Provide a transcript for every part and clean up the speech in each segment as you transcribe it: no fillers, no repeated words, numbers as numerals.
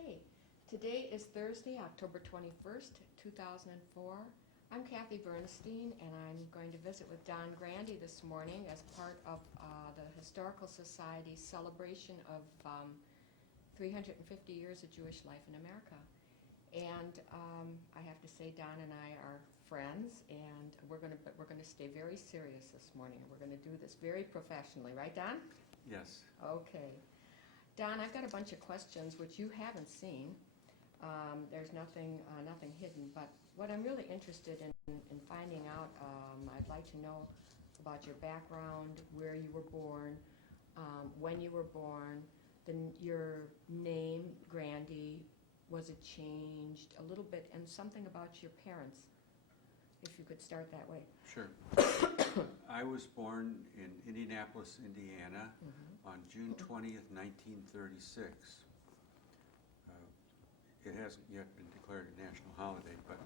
Okay, today is Thursday, October 21st, 2004. I'm Kathy Bernstein, and I'm going to visit with Don Grande this morning as part of the Historical Society's celebration of 350 years of Jewish life in America. And I have to say, Don and I are friends, and we're going to stay very serious this morning. We're going to do this very professionally, right, Don? Yes. Okay. Don, I've got a bunch of questions which you haven't seen. There's nothing hidden, but what I'm really interested in finding out, I'd like to know about your background, where you were born, when you were born, your name, Grande, was it changed a little bit, and something about your parents, if you could start that way. Sure. I was born in Indianapolis, Indiana, on June 20th, 1936. It hasn't yet been declared a national holiday, but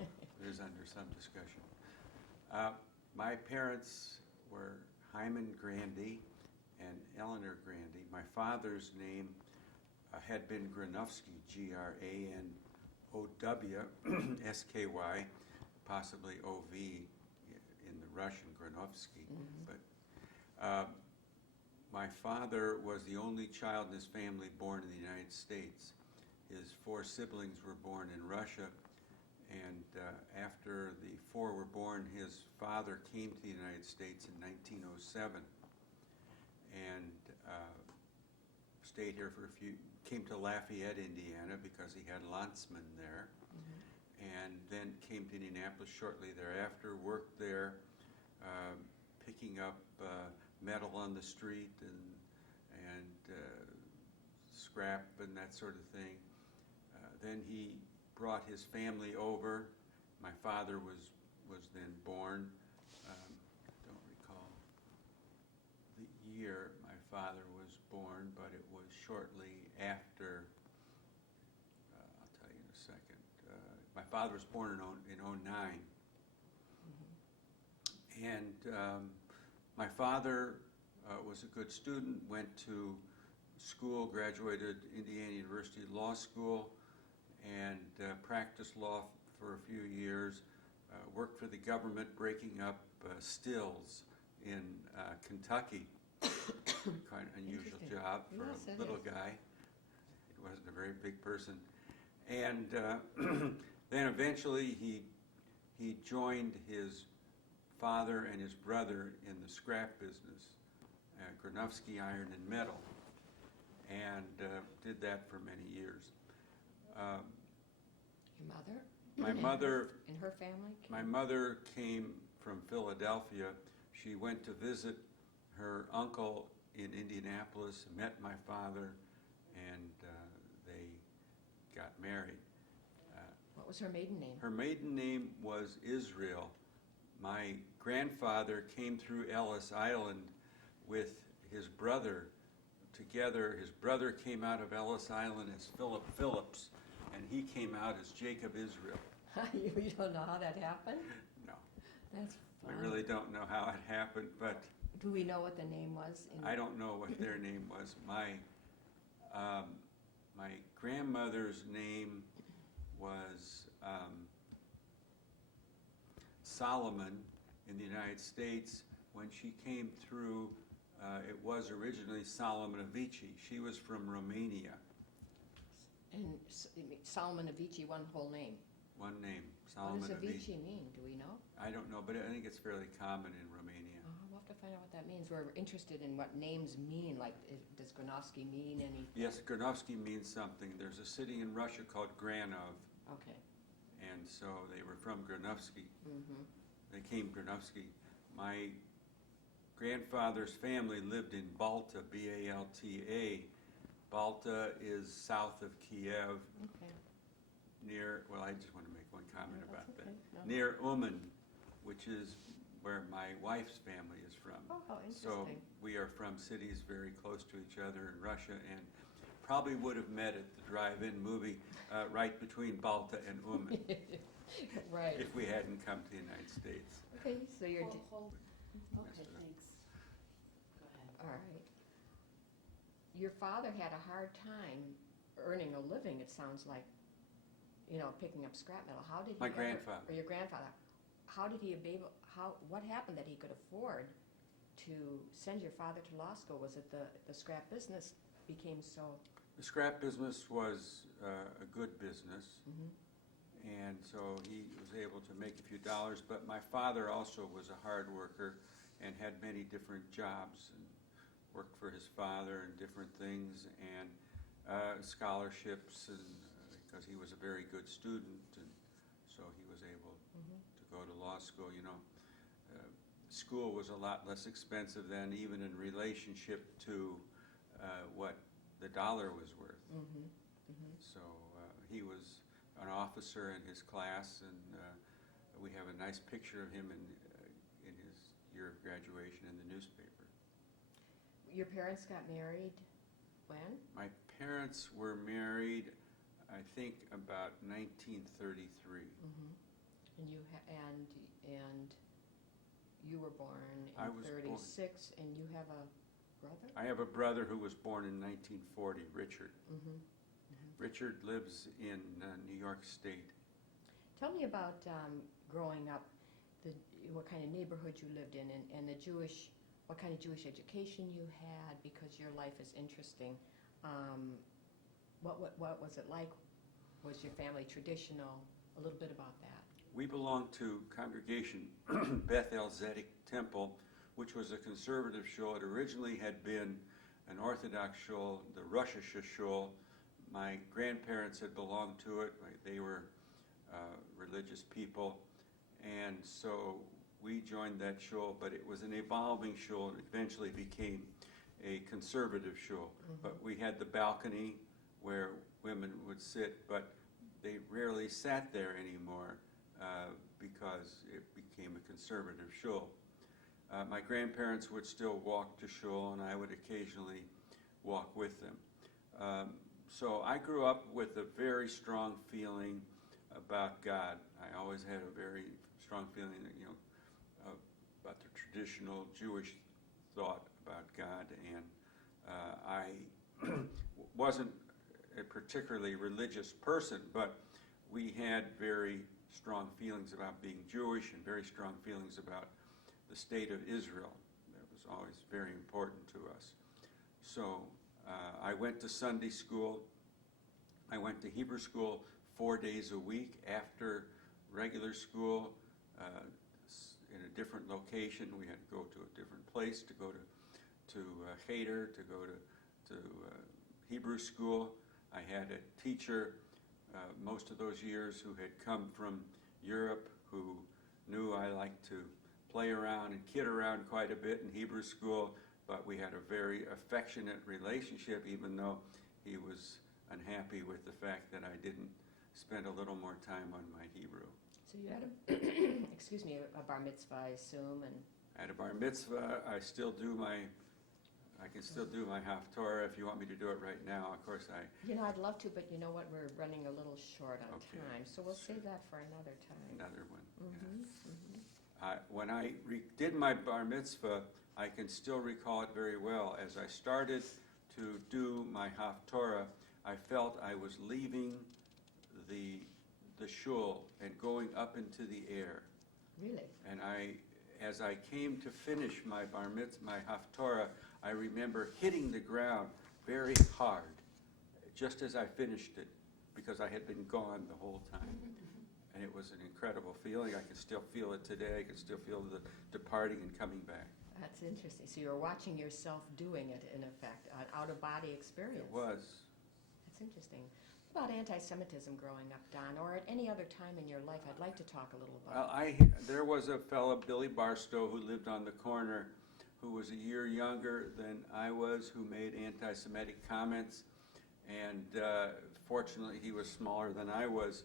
it is under some discussion. My parents were Hyman Grande and Eleanor Grande. My father's name had been Granovsky, G-R-A-N-O-W-S-K-Y, possibly O-V in the Russian, Granovsky. But my father was the only child in his family born in the United States. His four siblings were born in Russia, and after the four were born, his father came to the United States in 1907 and stayed here for came to Lafayette, Indiana, because he had landsmen there, and then came to Indianapolis shortly thereafter, worked there, picking up metal on the street and scrap and that sort of thing. Then he brought his family over. My father was then born. I don't recall the year my father was born, but it was shortly after. I'll tell you in a second. My father was born in 09. And my father was a good student, went to school, graduated Indiana University Law School, and practiced law for a few years, worked for the government breaking up stills in Kentucky. Quite an unusual job for a little guy. He wasn't a very big person. And then eventually he joined his father and his brother in the scrap business, Granovsky Iron and Metal, and did that for many years. Your mother? My mother... And her family? My mother came from Philadelphia. She went to visit her uncle in Indianapolis, met my father, and they got married. What was her maiden name? Her maiden name was Israel. My grandfather came through Ellis Island with his brother together. His brother came out of Ellis Island as Philip Phillips, and he came out as Jacob Israel. You don't know how that happened? No. That's fun. We really don't know how it happened, but... Do we know what the name was? I don't know what their name was. My grandmother's name was Solomon in the United States. When she came through, it was originally Solomon-Avici. She was from Romania. And Solomon-Avici, one whole name? One name, What does Solomon-Avici. Avici mean? Do we know? I don't know, but I think it's fairly common in Romania. We'll have to find out what that means. We're interested in what names mean. Like, does Granovsky mean anything? Yes, Granovsky means something. There's a city in Russia called Granov, Okay. and so they were from Granovsky. They came Granovsky. My grandfather's family lived in Balta, B-A-L-T-A. Balta is south of Kiev, Okay. near, well, I just want to make one comment No, about that's that. okay. No. Near Uman, which is where my wife's family is from. Oh, how So interesting. we are from cities very close to each other in Russia, and probably would have met at the drive-in movie right between Balta and Uman Right. if we hadn't come to the United States. Okay, so you're... Hold. Messed Okay, it up. thanks. Go ahead. All right. Your father had a hard time earning a living, it sounds like, picking up scrap metal. How did he My grandfather. Or your grandfather, how did he be able, what happened that he could afford to send your father to law school? Was it the scrap business became so? The scrap business was a good business, Mhm. and so he was able to make a few dollars. But my father also was a hard worker and had many different jobs and worked for his father and different things, and scholarships, and because he was a very good student, and so he was able Mhm. to go to law school. School was a lot less expensive then, even in relationship to what the dollar was worth. Mhm. Mhm. So he was an officer in his class, and we have a nice picture of him in his year of graduation in the newspaper. Your parents got married when? My parents were married, I think, about 1933. Mhm. And and you were born I in was 36, and you have a brother? I have a brother who was born in 1940, Richard. Mhm. Richard lives in New York State. Tell me about growing up, what kind of neighborhood you lived in, and what kind of Jewish education you had, because your life is interesting. What was it like? Was your family traditional? A little bit about that. We belonged to Congregation Beth El Zedek Temple, which was a conservative shul. It originally had been an Orthodox shul, the Rosh Hashanah shul. My grandparents had belonged to it. They were religious people, and so we joined that shul, but it was an evolving shul and eventually became a conservative shul. Mhm. But we had the balcony where women would sit, but they rarely sat there anymore because it became a conservative shul. My grandparents would still walk to shul, and I would occasionally walk with them. So I grew up with a very strong feeling about God. I always had a very strong feeling that, about the traditional Jewish thought about God, and I wasn't a particularly religious person, but we had very strong feelings about being Jewish and very strong feelings about the state of Israel. That was always very important to us. So I went to Sunday school. I went to Hebrew school 4 days a week after regular school in a different location. We had to go to a different place to go to Cheder, to go to Hebrew school. I had a teacher most of those years who had come from Europe, who knew I liked to play around and kid around quite a bit in Hebrew school, but we had a very affectionate relationship, even though he was unhappy with the fact that I didn't spend a little more time on my Hebrew. So you had excuse me, a bar mitzvah, I assume, and I had a bar mitzvah. I can still do my Haftorah if you want me to do it right now. Of course, I'd love to, but you know what? We're running a little short on Okay. time, so we'll save that for another time. another one. Mhm, Yeah. mhm. When I did my bar mitzvah, I can still recall it very well. As I started to do my Haftorah, I felt I was leaving the shul and going up into the air. Really? And as I came to finish my bar mitzvah, my Haftorah, I remember hitting the ground very hard, just as I finished it, because I had been gone the whole time. And it was an incredible feeling. I can still feel it today. I can still feel the departing and coming back. That's interesting. So you were watching yourself doing it, in effect, an out-of-body experience. It was. That's interesting. What about anti-Semitism growing up, Don, or at any other time in your life? I'd like to talk a little about. Well, there was a fellow, Billy Barstow, who lived on the corner, who was a year younger than I was, who made anti-Semitic comments, and fortunately he was smaller than I was,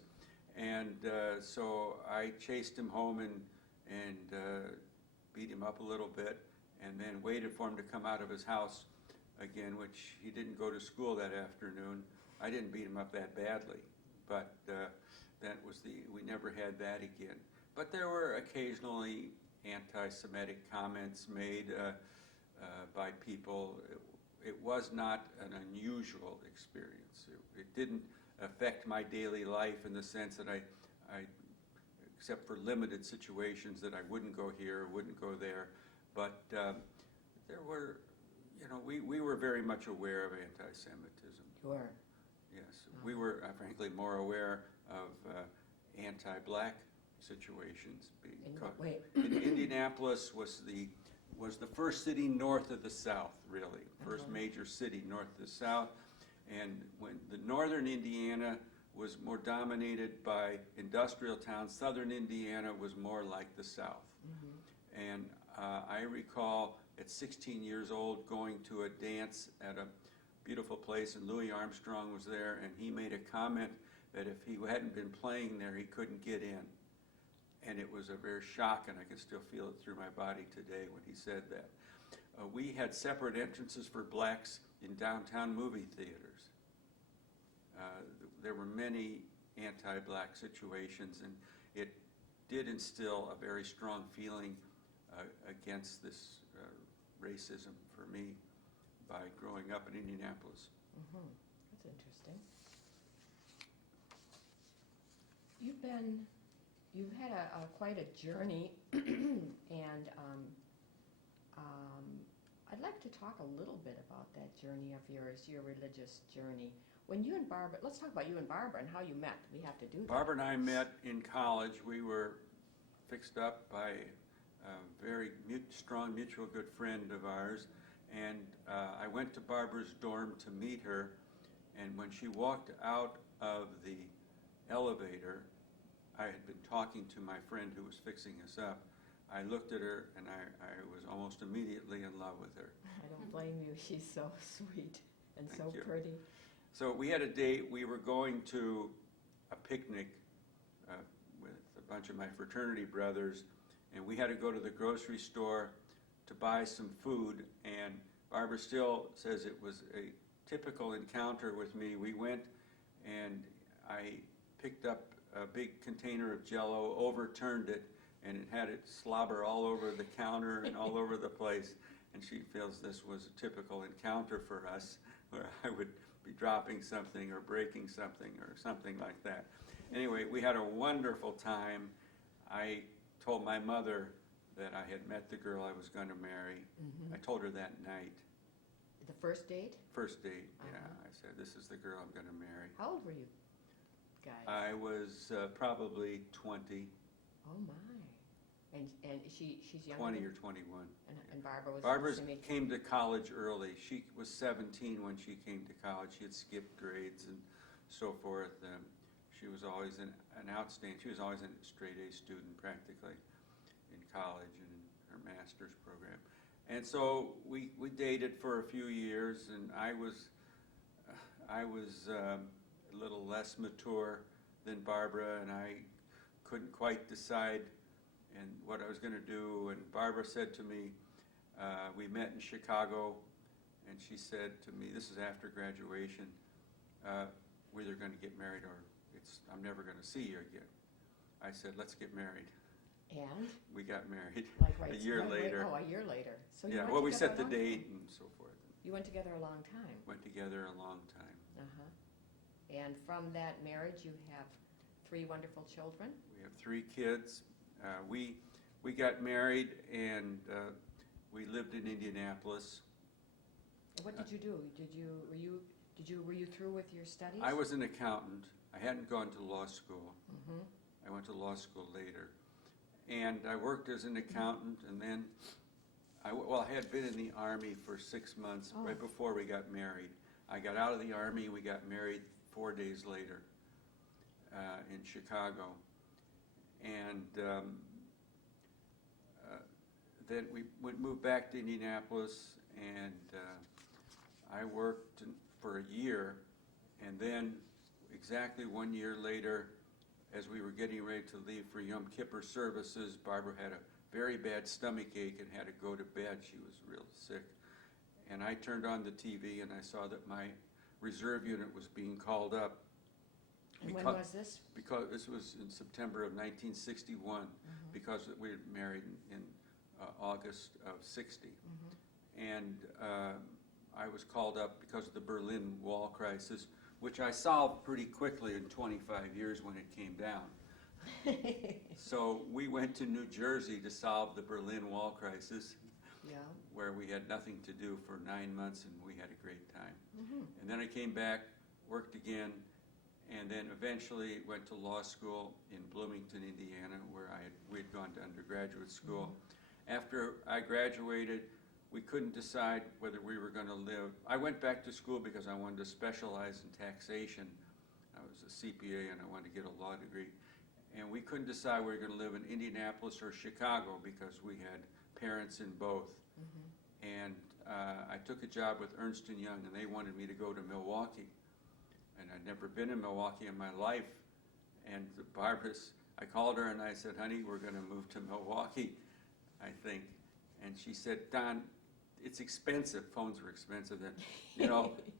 and so I chased him home and beat him up a little bit, and then waited for him to come out of his house again, which he didn't go to school that afternoon. I didn't beat him up that badly, but we never had that again. But there were occasionally anti-Semitic comments made by people it was not an unusual experience. It didn't affect my daily life in the sense that I, except for limited situations, that I wouldn't go here, wouldn't go there. But there were, we were very much aware of anti-Semitism. You were? Yes. We were, frankly, more aware of anti-black situations. In what way? Indianapolis was the first city north of the South, really. First major city north of the South. And when the northern Indiana was more dominated by industrial towns, southern Indiana was more like the South. And I recall at 16 years old going to a dance at a beautiful place, and Louis Armstrong was there, and he made a comment that if he hadn't been playing there, he couldn't get in. And it was a very shock, and I can still feel it through my body today when he said that. We had separate entrances for blacks in downtown movie theaters. There were many anti-black situations, and it did instill a very strong feeling against this racism for me by growing up in Indianapolis. That's interesting. You've had quite a journey, and I'd like to talk a little bit about that journey of yours, your religious journey. When you and Barbara, let's talk about you and Barbara and how you met. We have to do that. Barbara and I met in college. We were fixed up by a very strong mutual good friend of ours, and I went to Barbara's dorm to meet her, and when she walked out of the elevator, I had been talking to my friend who was fixing us up. I looked at her, and I was almost immediately in love with her. I don't blame you. She's so sweet and Thank so you. pretty. So we had a date. We were going to a picnic with a bunch of my fraternity brothers, and we had to go to the grocery store to buy some food, and Barbara still says it was a typical encounter with me. We went, and I picked up a big container of Jell-O, overturned it, and it had it slobber all over the counter and all over the place, and she feels this was a typical encounter for us, where I would be dropping something or breaking something or something like that. Anyway, we had a wonderful time. I told my mother that I had met the girl I was going to marry. I told her that night. The first date? First date, yeah. I said, this is the girl I'm going to marry. How old were you guys? I was probably 20. Oh my. And she's younger 20 than- or 21. And Barbara was Barbara the same age? came to college early. She was 17 when she came to college. She had skipped grades and so forth. She was always an outstanding, she was always a straight A student practically in college and in her master's program. And so we dated for a few years, and I was a little less mature than Barbara, and I couldn't quite decide and what I was going to do. And Barbara said to me, we met in Chicago, and she said to me, this is after graduation, we're either going to get married or I'm never going to see you again. I said, let's get married. And? We got married Like right a year later. Oh, a year later. So you Yeah, went well, we together set the a long date time. and so forth. You went together a long time. Went together a long time. And from that marriage, you have 3 wonderful children. We have 3 kids. We got married, and we lived in Indianapolis. And what did you do? Were you through with your studies? I was an accountant. I hadn't gone to law school. I went to law school later. And I worked as an accountant, and then, I had been in the Army for 6 months right before we got married. I got out of the Army, we got married 4 days later in Chicago. And then we moved back to Indianapolis, and I worked for a year, and then exactly 1 year later, as we were getting ready to leave for Yom Kippur services, Barbara had a very bad stomach ache and had to go to bed. She was real sick. And I turned on the TV, and I saw that my reserve unit was being called up. And when was this? Because this was in September of 1961, because we were married in August of 60. And I was called up because of the Berlin Wall crisis, which I solved pretty quickly in 25 years when it came down. So we went to New Jersey to solve the Berlin Wall crisis, Yeah. where we had nothing to do for 9 months, and we had a great time. Mm-hmm. And then I came back, worked again, and then eventually went to law school in Bloomington, Indiana, where we'd gone to undergraduate school. Mm-hmm. After I graduated, we couldn't decide whether we were going to live. I went back to school because I wanted to specialize in taxation. I was a CPA and I wanted to get a law degree. And we couldn't decide we were going to live in Indianapolis or Chicago because we had parents in both. Mm-hmm. And I took a job with Ernst & Young, and they wanted me to go to Milwaukee. And I'd never been in Milwaukee in my life. And I called her and I said, honey, we're going to move to Milwaukee, I think. And she said, Don, it's expensive. Phones were expensive then.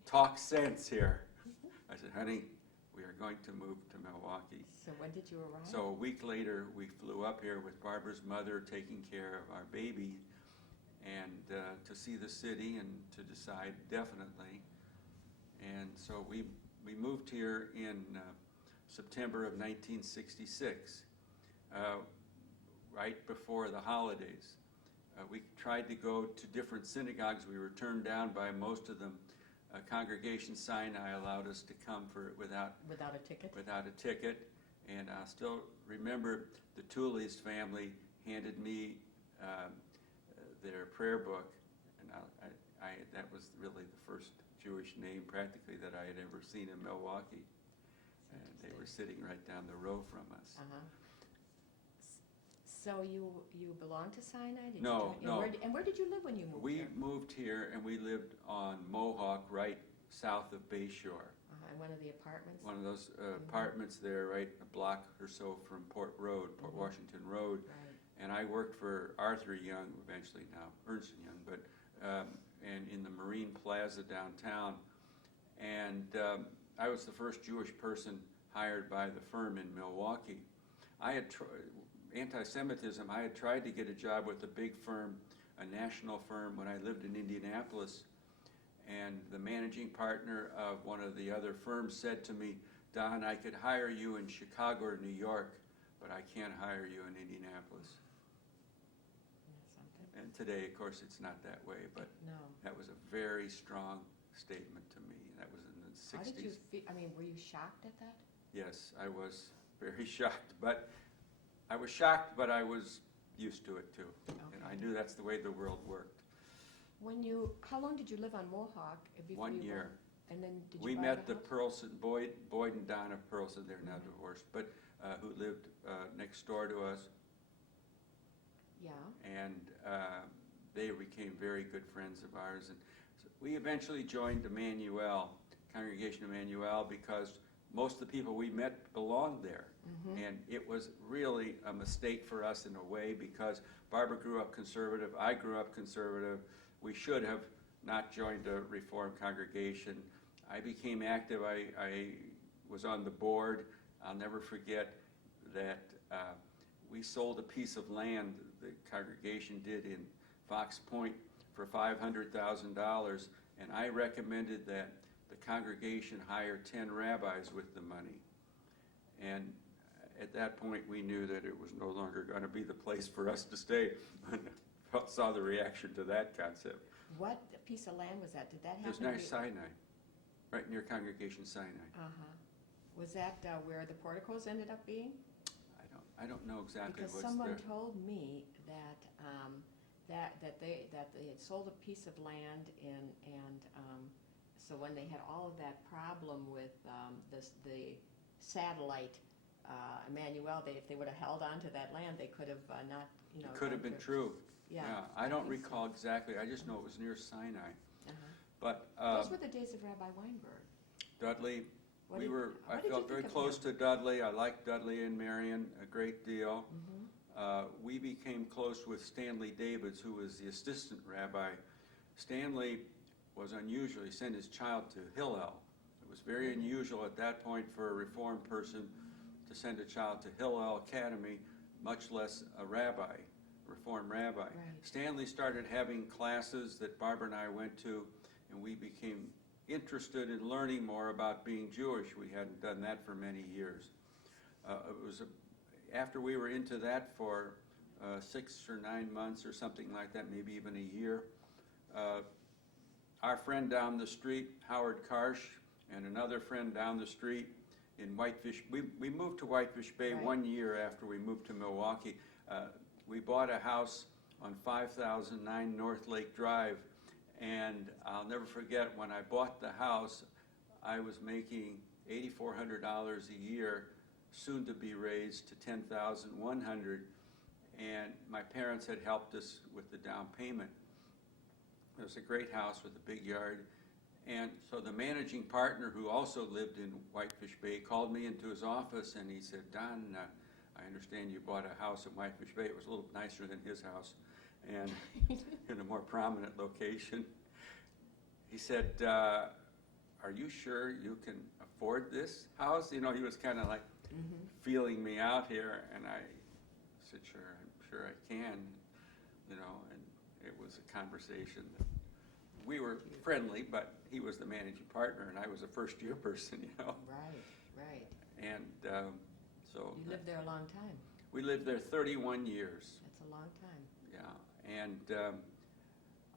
Talk sense here. I said, honey, we are going to move to Milwaukee. So when did you arrive? So a week later, we flew up here with Barbara's mother taking care of our baby, and to see the city and to decide definitely. And so we moved here in September of 1966, right before the holidays. We tried to go to different synagogues. We were turned down by most of them. Congregation Sinai allowed us to come without a ticket? Without a ticket. And I still remember the Tooley's family handed me their prayer book, and that was really the first Jewish name practically that I had ever seen in Milwaukee. And they were sitting right down the row from us. Uh-huh. So you belonged to Sinai? Did No, you, no. Where did you live when you moved We here? moved here, and we lived on Mohawk, right south of Bayshore. In one of the apartments? One of those apartments there, right a block or so from Port Washington Road. Right. And I worked for Arthur Young, eventually now Ernst & Young, but and in the Marine Plaza downtown. And I was the first Jewish person hired by the firm in Milwaukee. I had anti-Semitism. I had tried to get a job with a big firm, a national firm, when I lived in Indianapolis. And the managing partner of one of the other firms said to me, Don, I could hire you in Chicago or New York, but I can't hire you in Indianapolis. Something. And today, of course, it's not that way, but No. that was a very strong statement to me. That was in the 60s. How did you feel? Were you shocked at that? Yes, I was very shocked, but I was used to it too. Okay. And I knew that's the way the world worked. How long did you live on Mohawk before 1 you year. And then did you We buy met the the house? Pearlson, Boyd and Donna Pearlson, they're now divorced, but who lived next door to us. Yeah. And they became very good friends of ours. And so we eventually joined Congregation Emmanuel, because most of the people we met belonged there. Mm-hmm. And it was really a mistake for us in a way, because Barbara grew up conservative, I grew up conservative. We should have not joined a Reformed congregation. I became active. I was on the board. I'll never forget that we sold a piece of land, the congregation did, in Fox Point for $500,000, and I recommended that the congregation hire 10 rabbis with the money. And at that point, we knew that it was no longer going to be the place for us to stay. Saw the reaction to that concept. What piece of land was that? Did that It was happen? near Sinai, right near Congregation Sinai. Uh-huh. Was that where the porticos ended up being? I don't know exactly Because what's someone there. told me that that they had sold a piece of land and so when they had all of that problem with the satellite Emmanuel, if they would have held on to that land, they could have not, It could have been true. Yeah, I don't think so. recall exactly. I just know it was near Sinai. Uh-huh. But Those were the days of Rabbi Weinberg. Dudley, What I did you felt very think of close him? to Dudley. I liked Dudley and Marion a great deal. Mm-hmm. We became close with Stanley Davids, who was the assistant rabbi. Stanley was unusual. He sent his child to Hillel. It was very unusual at that point for a Reformed person to send a child to Hillel Academy, much less a rabbi, Reformed rabbi. Right. Stanley started having classes that Barbara and I went to, and we became interested in learning more about being Jewish. We hadn't done that for many years. After we were into that for 6 or 9 months or something like that, maybe even a year, our friend down the street, Howard Karsh, and another friend down the street in Whitefish, we moved to Whitefish Bay Right. 1 year after we moved to Milwaukee. We bought a house on 5009 North Lake Drive, and I'll never forget when I bought the house, I was making $8,400 a year, soon to be raised to $10,100, and my parents had helped us with the down payment. It was a great house with a big yard, and so the managing partner, who also lived in Whitefish Bay, called me into his office and he said, "Don, I understand you bought a house in Whitefish Bay." It was a little nicer than his house and in a more prominent location. He said, "Are you sure you can afford this house?" You know, he was kind of like feeling me out here, and I said, "Sure, I'm sure I can," you know, and it was a conversation that we were friendly, but he was the managing partner and I was a first-year person, you know. Right. And so You lived there a long time. we lived there 31 years. That's a long time. Yeah, and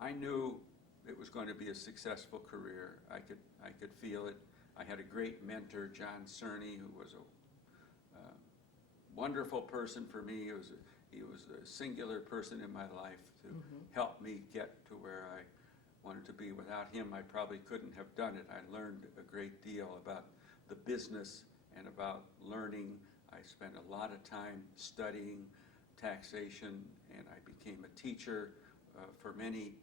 I knew it was going to be a successful career. I could feel it. I had a great mentor, John Cerny, who was a wonderful person for me. He was a singular person in my life to help me get to where I wanted to be. Without him, I probably couldn't have done it. I learned a great deal about the business and about learning. I spent a lot of time studying taxation, and I became a teacher for many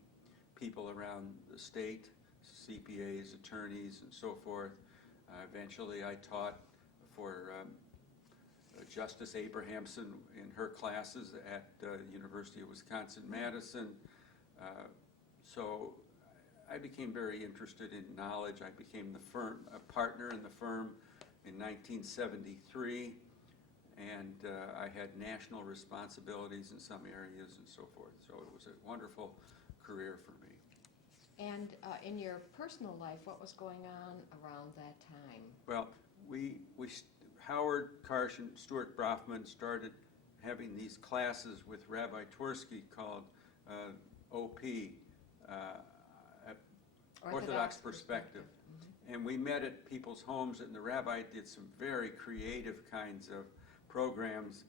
people around the state, CPAs, attorneys, and so forth. Eventually, I taught for Justice Abrahamson in her classes at University of Wisconsin-Madison. So I became very interested in knowledge. I became a partner in the firm in 1973, and I had national responsibilities in some areas and so forth. So it was a wonderful career for me. And in your personal life, what was going on around that time? Well, Howard Karsh and Stuart Brofman started having these classes with Rabbi Twersky called OP, Orthodox Perspective. And we met at people's homes, and the rabbi did some very creative kinds of programs.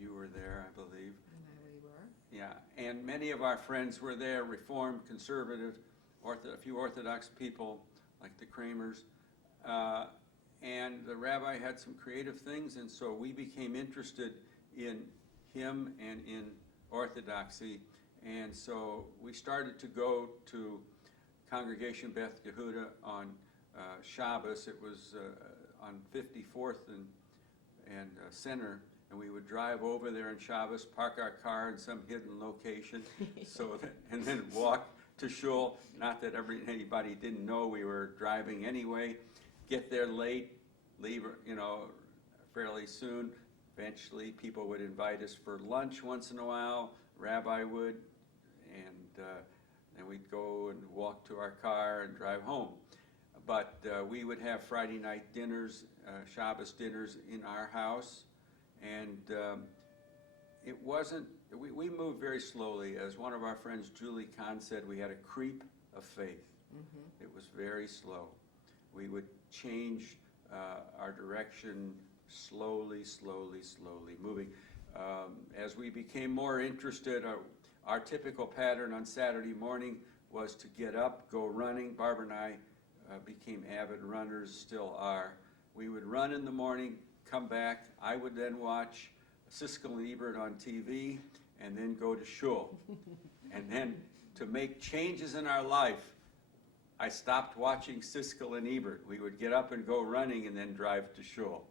You were there, I believe. We were. Yeah, and many of our friends were there, Reformed, Conservative, a few Orthodox people like the Kramers. And the rabbi had some creative things, and so we became interested in him and in Orthodoxy. And so we started to go to Congregation Beth Yehuda on Shabbos. It was on 54th and Center, and we would drive over there on Shabbos, park our car in some hidden location, and then walk to shul. Not that anybody didn't know we were driving anyway. Get there late, leave, fairly soon. Eventually, people would invite us for lunch once in a while. Rabbi would, and then we'd go and walk to our car and drive home. But we would have Friday night dinners, Shabbos dinners in our house, and it wasn't. We moved very slowly. As one of our friends, Julie Kahn, said, we had a creep of faith. It was very slow. We would change our direction slowly, moving. As we became more interested, our typical pattern on Saturday morning was to get up, go running. Barbara and I became avid runners, still are. We would run in the morning, come back. I would then watch Siskel and Ebert on TV, and then go to shul. And then to make changes in our life, I stopped watching Siskel and Ebert. We would get up and go running and then drive to shul,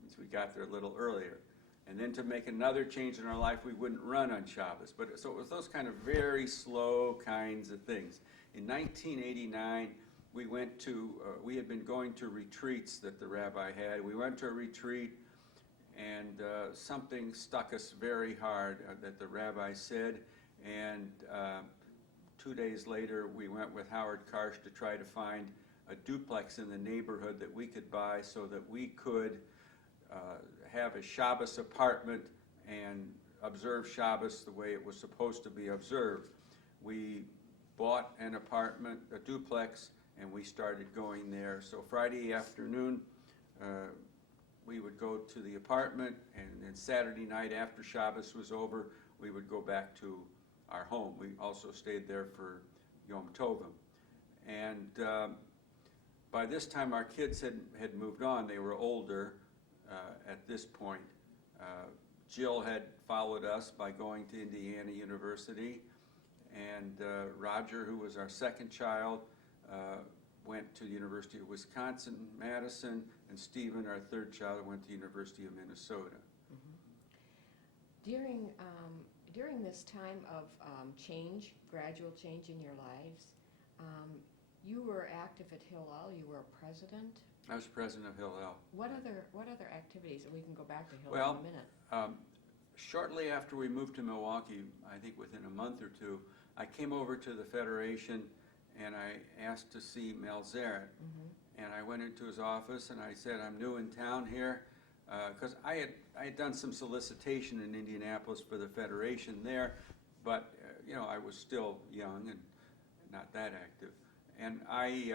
since we got there a little earlier. And then to make another change in our life, we wouldn't run on Shabbos. So it was those kind of very slow kinds of things. In 1989, we had been going to retreats that the rabbi had. We went to a retreat, and something stuck us very hard that the rabbi said, and 2 days later, we went with Howard Karsh to try to find a duplex in the neighborhood that we could buy so that we could have a Shabbos apartment and observe Shabbos the way it was supposed to be observed. We bought an apartment, a duplex, and we started going there. So Friday afternoon, we would go to the apartment, and then Saturday night after Shabbos was over, we would go back to our home. We also stayed there for Yom Tovim. And by this time, our kids had moved on. They were older at this point. Jill had followed us by going to Indiana University, and Roger, who was our second child, went to the University of Wisconsin-Madison, and Stephen, our third child, went to the University of Minnesota. During this time of gradual change in your lives, you were active at Hillel. You were a president. I was president of Hillel. What other activities? And we can go back to Hillel in a minute. Shortly after we moved to Milwaukee, I think within a month or two, I came over to the Federation and I asked to see Mel Zaret. And I went into his office and I said, I'm new in town here, because I had done some solicitation in Indianapolis for the Federation there, but I was still young and not that active. And I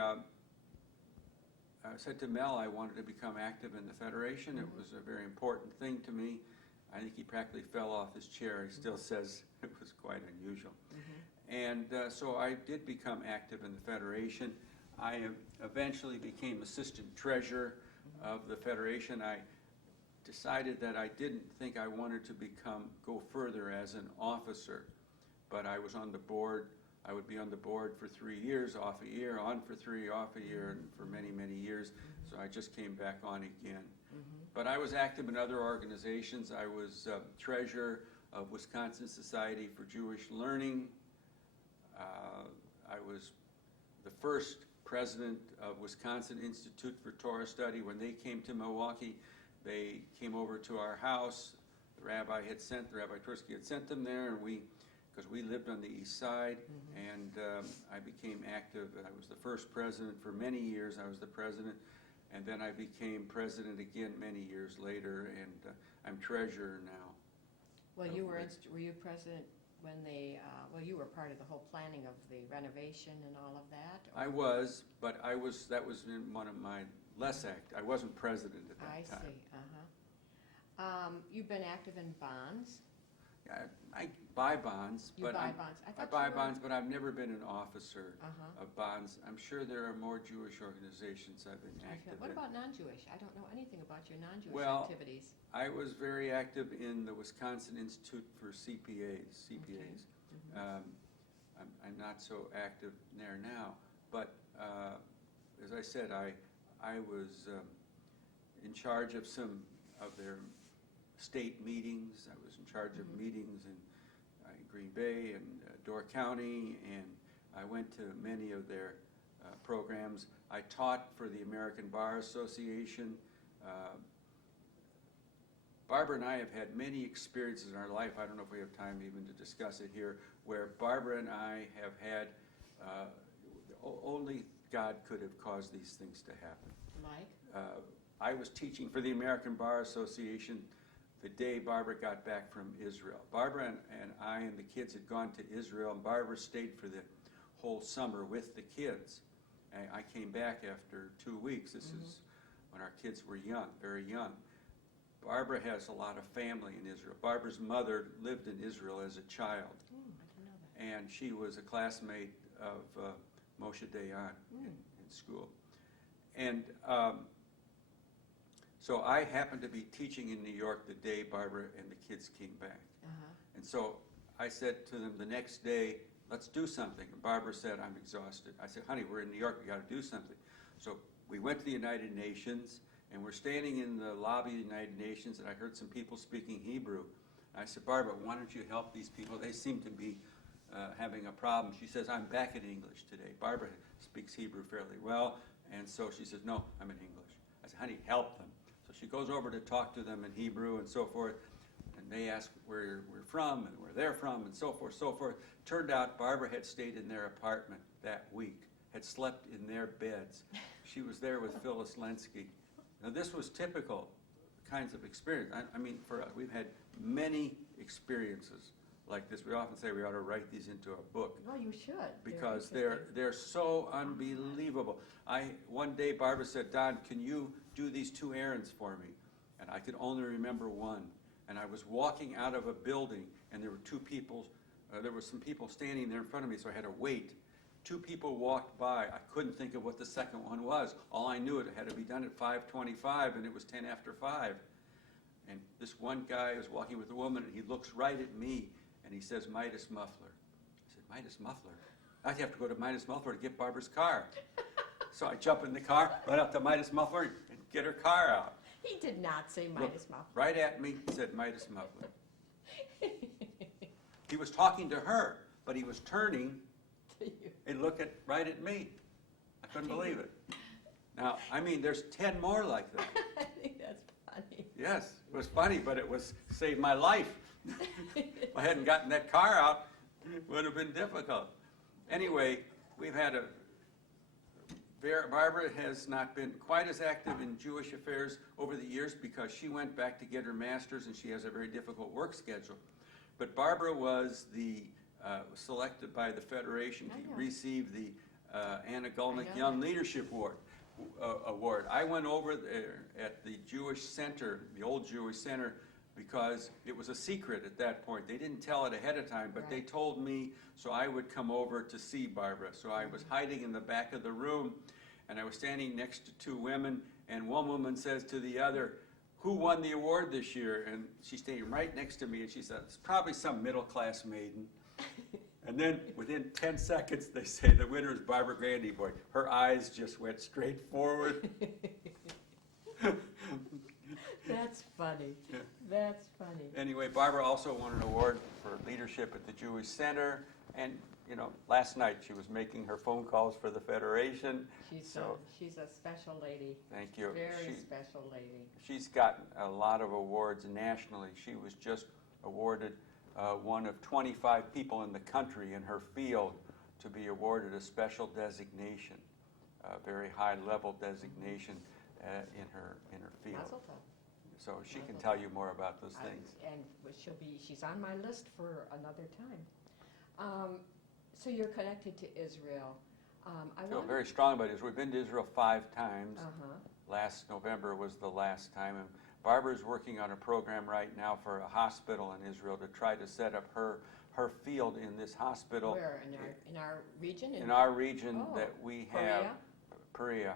said to Mel I wanted to become active in the Federation. It was a very important thing to me. I think he practically fell off his chair. He still says it was quite unusual. And so I did become active in the Federation. I eventually became assistant treasurer of the Federation. I decided that I didn't think I wanted to go further as an officer, but I was on the board. I would be on the board for 3 years, off a year, on for 3, off a year, and for many, many years. So I just came back on again. But I was active in other organizations. I was treasurer of Wisconsin Society for Jewish Learning. I was the first president of Wisconsin Institute for Torah Study. When they came to Milwaukee, they came over to our house. The Rabbi Tursky had sent them there, and because we lived on the east side, and I became active. I was the first president for many years. I was the president, and then I became president again many years later, and I'm treasurer now. Well, were you president when you were part of the whole planning of the renovation and all of that? Or? I was, but that was in one of my I wasn't president at that time. I see, You've been active in bonds? I buy bonds. You buy bonds. I buy bonds, but I've never been an officer of bonds. I'm sure there are more Jewish organizations I've been active in. What about non-Jewish? I don't know anything about your non-Jewish activities. I was very active in the Wisconsin Institute for CPAs. Okay. I'm not so active there now, but as I said, I was in charge of some of their state meetings. I was in charge of meetings in Green Bay and Door County, and I went to many of their programs. I taught for the American Bar Association. Barbara and I have had many experiences in our life, I don't know if we have time even to discuss it here, where Barbara and I have had, only God could have caused these things to happen. Like? I was teaching for the American Bar Association the day Barbara got back from Israel. Barbara and I and the kids had gone to Israel, and Barbara stayed for the whole summer with the kids. I came back after 2 weeks. This is when our kids were young, very young. Barbara has a lot of family in Israel. Barbara's mother lived in Israel as a child. I didn't know that. And she was a classmate of Moshe Dayan in school. And so I happened to be teaching in New York the day Barbara and the kids came back. And so I said to them the next day, let's do something. And Barbara said, I'm exhausted. I said, honey, we're in New York, we got to do something. So we went to the United Nations, and we're standing in the lobby of the United Nations, and I heard some people speaking Hebrew. I said, Barbara, why don't you help these people? They seem to be having a problem. She says, I'm back in English today. Barbara speaks Hebrew fairly well, and so she says, no, I'm in English. I said, honey, help them. So she goes over to talk to them in Hebrew and so forth, and they asked where we're from and where they're from and so forth, so forth. Turned out Barbara had stayed in their apartment that week, had slept in their beds. She was there with Phyllis Lenski. Now this was typical kinds of experience. I mean, for us, we've had many experiences like this. We often say we ought to write these into a book. Well, you should. Because they're so unbelievable. One day Barbara said, Don, can you do these 2 errands for me? And I could only remember one. And I was walking out of a building, and there were 2 people, there were some people standing there in front of me, so I had to wait. 2 people walked by. I couldn't think of what the second one was. All I knew, it had to be done at 5:25, and it was 10 after 5. And this one guy was walking with a woman, and he looks right at me, and he says, Midas Muffler. I said, Midas Muffler? I'd have to go to Midas Muffler to get Barbara's car. So I jump in the car, run up to Midas Muffler, and get her car out. He did not say Midas Muffler. Right at me, said Midas Muffler. He was talking to her, but he was turning and looking right at me. I couldn't believe it. Now, I mean, there's 10 more like that. I think that's funny. Yes, it was funny, but it was saved my life. If I hadn't gotten that car out, it would have been difficult. Anyway, we've had Barbara has not been quite as active in Jewish affairs over the years because she went back to get her master's and she has a very difficult work schedule. But Barbara was selected by the Federation to receive the Anna Gulnick Young Leadership Award. I went over there at the Jewish Center, the old Jewish Center, because it was a secret at that point. They didn't tell it ahead of time, but they told me so I would come over to see Barbara. So I was hiding in the back of the room, and I was standing next to 2 women, and one woman says to the other, who won the award this year? And she's standing right next to me, and she said, it's probably some middle-class maiden. And then within 10 seconds, they say the winner is Barbara Grande. Boy, her eyes just went straight forward. That's funny. Yeah. That's funny. Anyway, Barbara also won an award for leadership at the Jewish Center. And, you know, last night she was making her phone calls for the Federation. She's a special lady. Thank you. Very special lady. She's gotten a lot of awards nationally. She was just awarded one of 25 people in the country in her field to be awarded a special designation, a very high-level designation in her field. Mazel tov. So she can tell you more about those things. And she's on my list for another time. So you're connected to Israel. I feel very strong about Israel. We've been to Israel 5 times. Last November was the last time. And Barbara's working on a program right now for a hospital in Israel to try to set up her field in this hospital. Where? In our region? In our region that we have. Perea? Perea.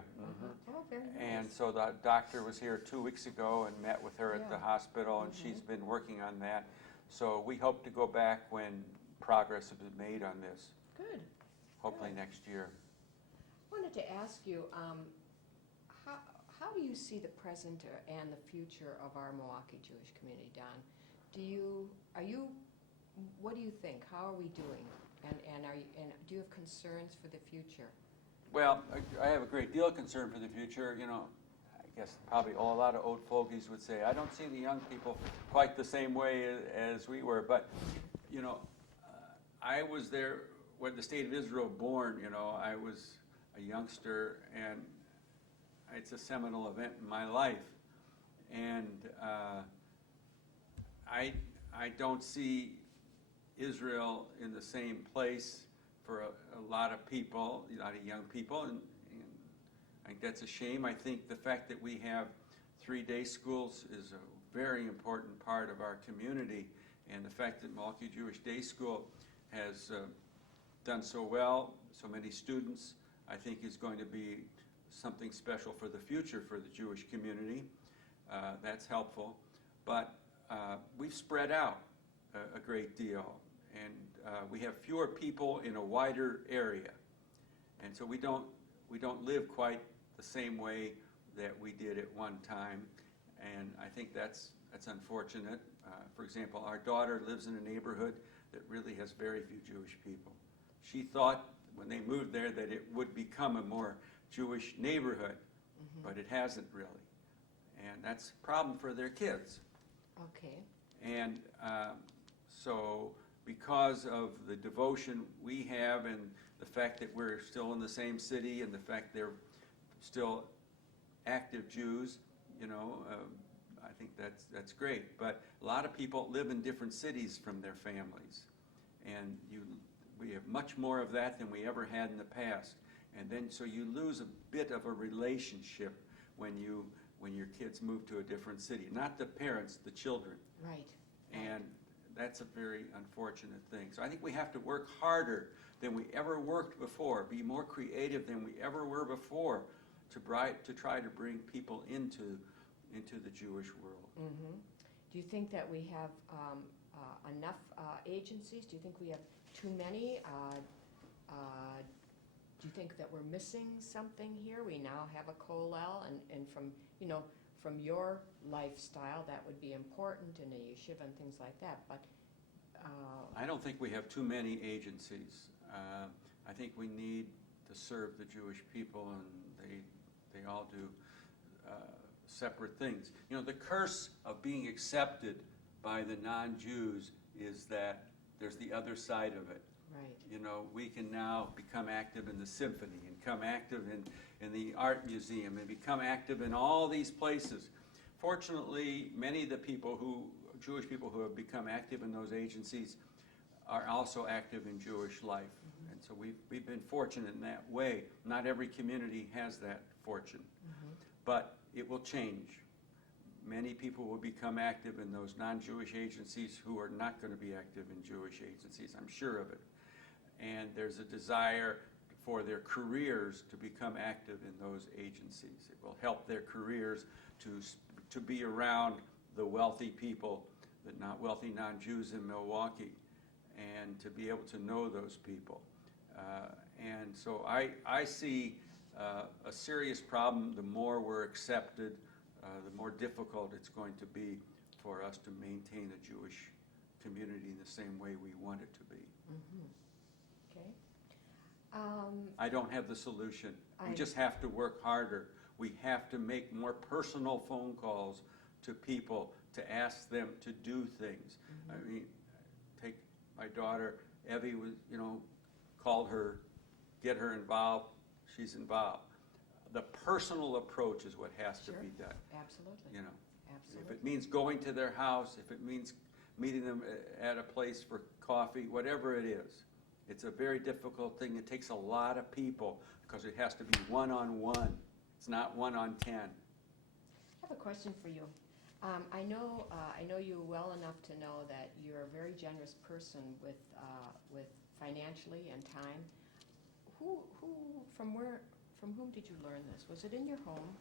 Oh, very nice. And so the doctor was here 2 weeks ago and met with her at the hospital, and she's been working on that. So we hope to go back when progress has been made on this. Good. Hopefully next year. I wanted to ask you, how do you see the present and the future of our Milwaukee Jewish community, Don? What do you think? How are we doing? And do you have concerns for the future? Well, I have a great deal of concern for the future. You know, I guess probably a lot of old fogies would say, I don't see the young people quite the same way as we were. But, you know, I was there when the state of Israel born. You know, I was a youngster, and it's a seminal event in my life. And I don't see Israel in the same place for a lot of people, a lot of young people, and I think that's a shame. I think the fact that we have 3-day schools is a very important part of our community, and the fact that Milwaukee Jewish Day School has done so well, so many students, I think is going to be something special for the future for the Jewish community. That's helpful. But we've spread out a great deal, and we have fewer people in a wider area. And so we don't live quite the same way that we did at one time, and I think that's unfortunate. For example, our daughter lives in a neighborhood that really has very few Jewish people. She thought when they moved there that it would become a more Jewish neighborhood, but it hasn't really. And that's a problem for their kids. Okay. And so because of the devotion we have and the fact that we're still in the same city and the fact they're still active Jews, you know, I think that's great. But a lot of people live in different cities from their families. And we have much more of that than we ever had in the past. And then so you lose a bit of a relationship when your kids move to a different city. Not the parents, the children. Right. And that's a very unfortunate thing. So I think we have to work harder than we ever worked before, be more creative than we ever were before to try to bring people into the Jewish world. Mm-hmm. Do you think that we have enough agencies? Do you think we have too many? Do you think that we're missing something here? We now have a kollel, and from your lifestyle, that would be important in a yeshiva and things like that. But I don't think we have too many agencies. I think we need to serve the Jewish people, and they all do separate things. You know, the curse of being accepted by the non-Jews is that there's the other side of it. Right. You know, we can now become active in the symphony and become active in the art museum and become active in all these places. Fortunately, many of the Jewish people who have become active in those agencies are also active in Jewish life. Mm-hmm. And so we've been fortunate in that way. Not every community has that fortune. Mm-hmm. But it will change. Many people will become active in those non-Jewish agencies who are not going to be active in Jewish agencies. I'm sure of it. And there's a desire for their careers to become active in those agencies. It will help their careers to be around the wealthy people, the not wealthy non-Jews in Milwaukee, and to be able to know those people. And so I see a serious problem. The more we're accepted, the more difficult it's going to be for us to maintain a Jewish community in the same way we want it to be. Mm-hmm. Okay. I don't have the solution. We just have to work harder. We have to make more personal phone calls to people to ask them to do things. Mm-hmm. I mean, take my daughter, Evie was, called her, get her involved, she's involved. The personal approach is what has to be done. Absolutely. Absolutely. If it means going to their house, if it means meeting them at a place for coffee, whatever it is. It's a very difficult thing. It takes a lot of people because it has to be one-on-one. It's not 1 on 10. I have a question for you. I know you well enough to know that you're a very generous person with financially and time. From whom did you learn this? Was it in your home?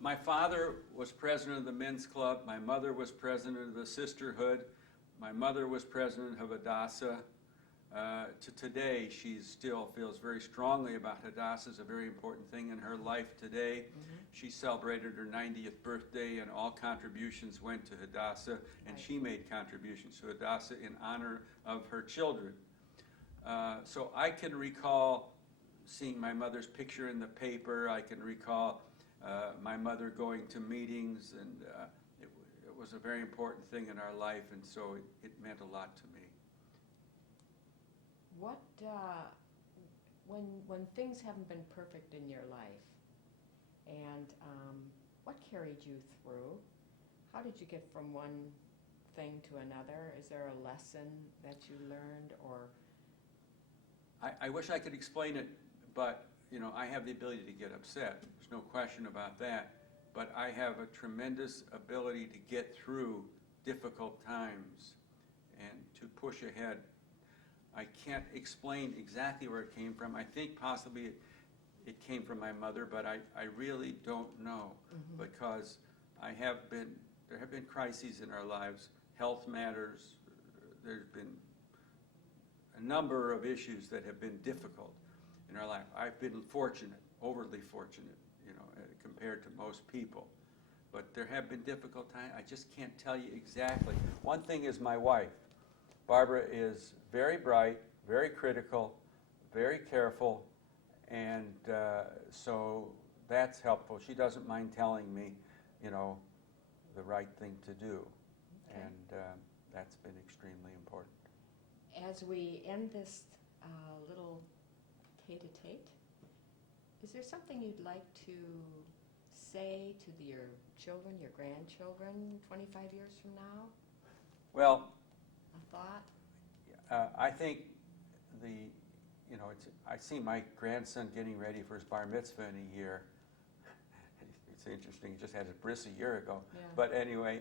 My father was president of the men's club. My mother was president of the sisterhood. My mother was president of Hadassah. To today, she still feels very strongly about Hadassah. It's a very important thing in her life today. Mm-hmm. She celebrated her 90th birthday, and all contributions went to Hadassah, and she made contributions to Hadassah in honor of her children. So I can recall seeing my mother's picture in the paper. I can recall my mother going to meetings, and it was a very important thing in our life, and so it meant a lot to me. What, when things haven't been perfect in your life, and what carried you through? How did you get from one thing to another? Is there a lesson that you learned, or? I wish I could explain it, but I have the ability to get upset. There's no question about that. But I have a tremendous ability to get through difficult times and to push ahead. I can't explain exactly where it came from. I think possibly it came from my mother, but I really don't know. Mm-hmm. Because there have been crises in our lives, health matters. There's been a number of issues that have been difficult in our life. I've been fortunate, overly fortunate, compared to most people. But there have been difficult times. I just can't tell you exactly. One thing is my wife. Barbara is very bright, very critical, very careful, and so that's helpful. She doesn't mind telling me, the right thing to do. Okay. And that's been extremely important. As we end this little tete-a-tete, is there something you'd like to say to your children, your grandchildren, 25 years from now? Well, A thought? I think I see my grandson getting ready for his bar mitzvah in a year. It's interesting, he just had his bris a year ago. Yeah. But anyway,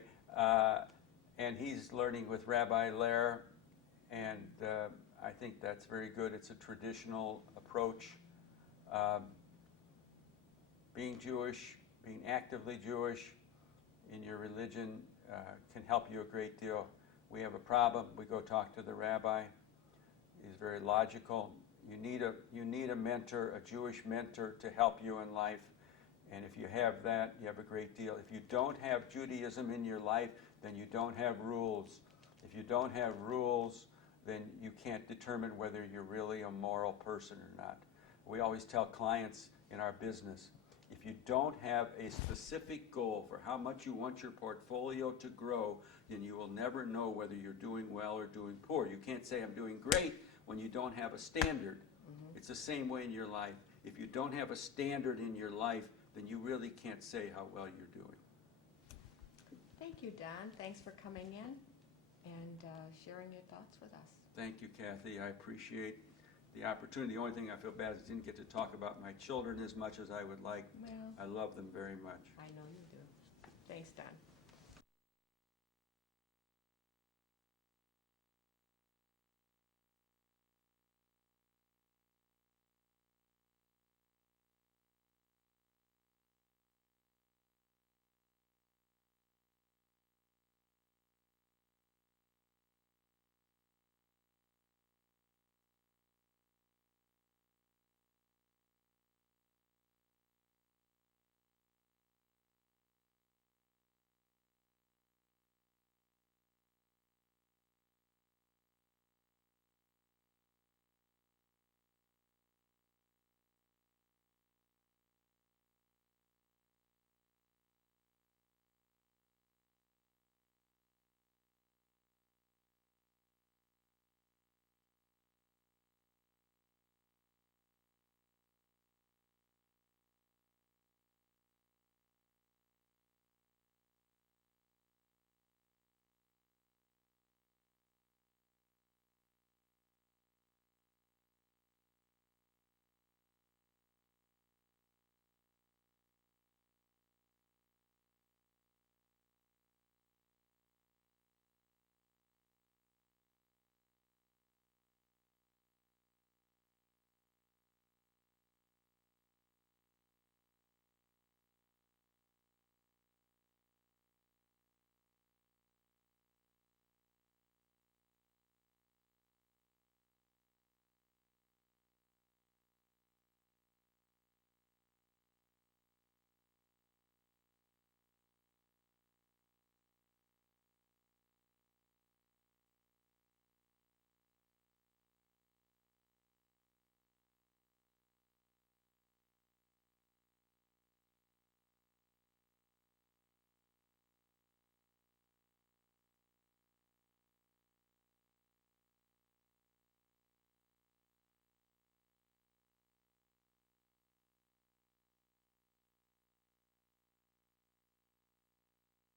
and he's learning with Rabbi Lair, and I think that's very good. It's a traditional approach. Being Jewish, being actively Jewish in your religion can help you a great deal. We have a problem, we go talk to the rabbi. He's very logical. You need a mentor, a Jewish mentor, to help you in life. And if you have that, you have a great deal. If you don't have Judaism in your life, then you don't have rules. If you don't have rules, then you can't determine whether you're really a moral person or not. We always tell clients in our business, if you don't have a specific goal for how much you want your portfolio to grow, then you will never know whether you're doing well or doing poor. You can't say I'm doing great when you don't have a standard. Mm-hmm. It's the same way in your life. If you don't have a standard in your life, then you really can't say how well you're doing. Thank you, Don. Thanks for coming in and sharing your thoughts with us. Thank you, Kathy. I appreciate the opportunity. The only thing I feel bad is I didn't get to talk about my children as much as I would like. Well, I love them very much. I know you do. Thanks, Don.